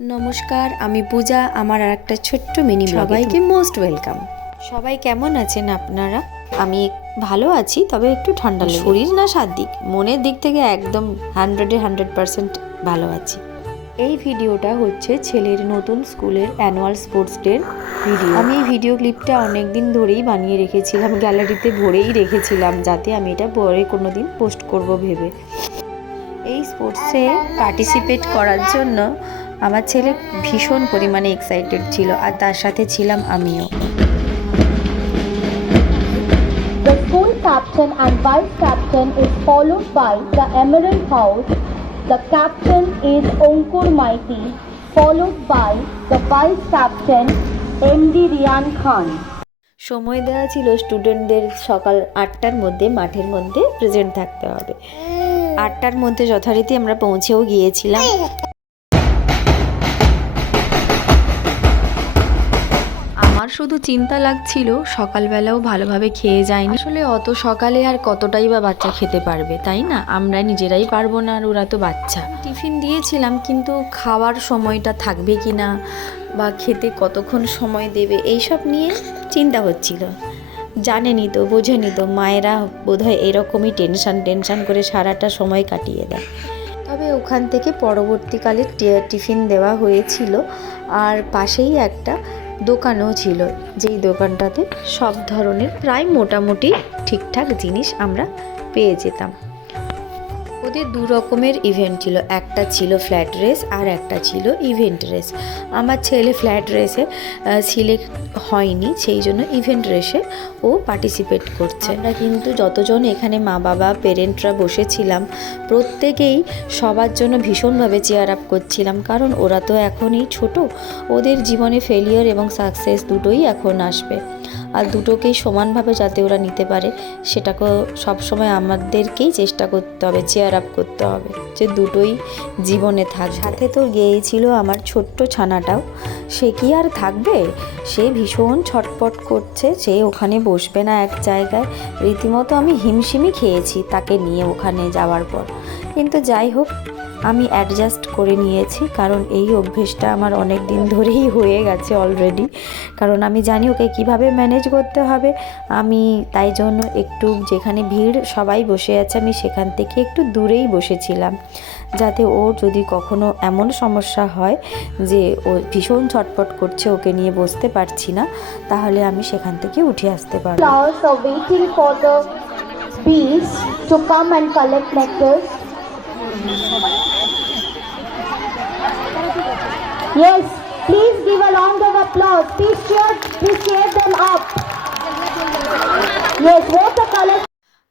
নমস্কার, আমি পূজা। আমার আর একটা ছোট্ট মিনি সবাইকে মোস্ট ওয়েলকাম। সবাই কেমন আছেন আপনারা? আমি ভালো আছি, তবে একটু ঠান্ডা লেগে, শরীর না সাদিক, মনের দিক থেকে একদম 100% ভালো আছি। এই ভিডিওটা হচ্ছে ছেলের নতুন স্কুলের অ্যানুয়াল স্পোর্টস ডের ভিডিও। আমি এই ভিডিও ক্লিপটা অনেক দিন ধরেই বানিয়ে রেখেছিলাম, গ্যালারিতে ভরেই রেখেছিলাম, যাতে আমি এটা পরে কোনো দিন পোস্ট করব ভেবে। এই স্পোর্টসে পার্টিসিপেট করার জন্য আমার ছেলে ভীষণ পরিমাণে এক্সাইটেড ছিল, আর তার সাথে ছিলাম আমিও। The school captain and vice captain is followed by the Emerald House. The captain is Onkur Maiti, followed by the vice captain MD Riyan Khan. সময় দেওয়া ছিল স্টুডেন্টদের সকাল 8টার মধ্যে মাঠের মধ্যে প্রেজেন্ট থাকতে হবে। 8টার মধ্যে যথারীতি আমরা পৌঁছেও গিয়েছিলাম। আমার শুধু চিন্তা লাগছিল সকালবেলাও ভালোভাবে খেয়ে যায়নি। আসলে অত সকালে আর কতটাই বা বাচ্চা খেতে পারবে, তাই না? আমরা নিজেরাই পারবো না, আর ওরা তো বাচ্চা। টিফিন দিয়েছিলাম, কিন্তু খাওয়ার সময়টা থাকবে কি না, বা খেতে কতক্ষণ সময় দেবে, এইসব নিয়ে চিন্তা হচ্ছিল। জানেনি তো, বোঝেনি তো, মায়েরা বোধহয় এরকমই টেনশন করে সারাটা সময় কাটিয়ে দেয়। তবে ওখান থেকে পরবর্তীকালে টিফিন দেওয়া হয়েছিল, আর পাশেই একটা দোকানও ছিল, যেই দোকানটাতে সব ধরনের প্রায় মোটামুটি ঠিকঠাক জিনিস আমরা পেয়ে যেতাম। ওদের দু রকমের ইভেন্ট ছিল, একটা ছিল ফ্ল্যাট রেস আর একটা ছিল ইভেন্ট রেস। আমার ছেলে ফ্ল্যাট রেসে সিলেক্ট হয়নি, সেই জন্য ইভেন্ট রেসে ও পার্টিসিপেট করছে। আমরা কিন্তু যতজন এখানে মা বাবা পেরেন্টরা বসেছিলাম, প্রত্যেকেই সবার জন্য ভীষণভাবে চেয়ার আপ করছিলাম, কারণ ওরা তো এখনই ছোট, ওদের জীবনে ফেলিয়ার এবং সাকসেস দুটোই এখন আসবে, আর দুটোকেই সমানভাবে যাতে ওরা নিতে পারে, সেটাকেও সবসময় আমাদেরকেই চেষ্টা করতে হবে, চেয়ার আপ করতে হবে, যে দুটোই জীবনে থাক। সাথে তো গিয়েছিল আমার ছোট্ট ছানাটাও, সে কি আর থাকবে, সে ভীষণ ছটপট করছে, সে ওখানে বসবে না এক জায়গায়। রীতিমতো আমি হিমশিমই খেয়েছি তাকে নিয়ে ওখানে যাওয়ার পর, কিন্তু যাই হোক আমি অ্যাডজাস্ট করে নিয়েছি, কারণ এই অভ্যেসটা আমার অনেক দিন ধরেই হয়ে গেছে অলরেডি, কারণ আমি জানি ওকে কিভাবে ম্যানেজ করতে হবে। আমি তাই জন্য একটু, যেখানে ভিড় সবাই বসে আছে, আমি সেখান থেকে একটু দূরেই বসেছিলাম, যাতে ওর যদি কখনো এমন সমস্যা হয় যে ও ভীষণ ছটপট করছে, ওকে নিয়ে বসতে পারছি না, তাহলে আমি সেখান থেকে উঠে আসতে পারবো। Flowers are waiting for the bees to come and collect nectar. Yes, please give a round of applause. Please cheer them up. Yes, watercolor.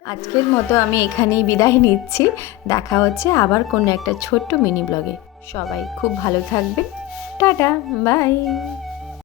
আজকের মতো আমি এখানেই বিদায় নিচ্ছি। দেখা হচ্ছে আবার কোনো একটা ছোট্ট মিনি ব্লগে। সবাই খুব ভালো থাকবেন। Tata, by.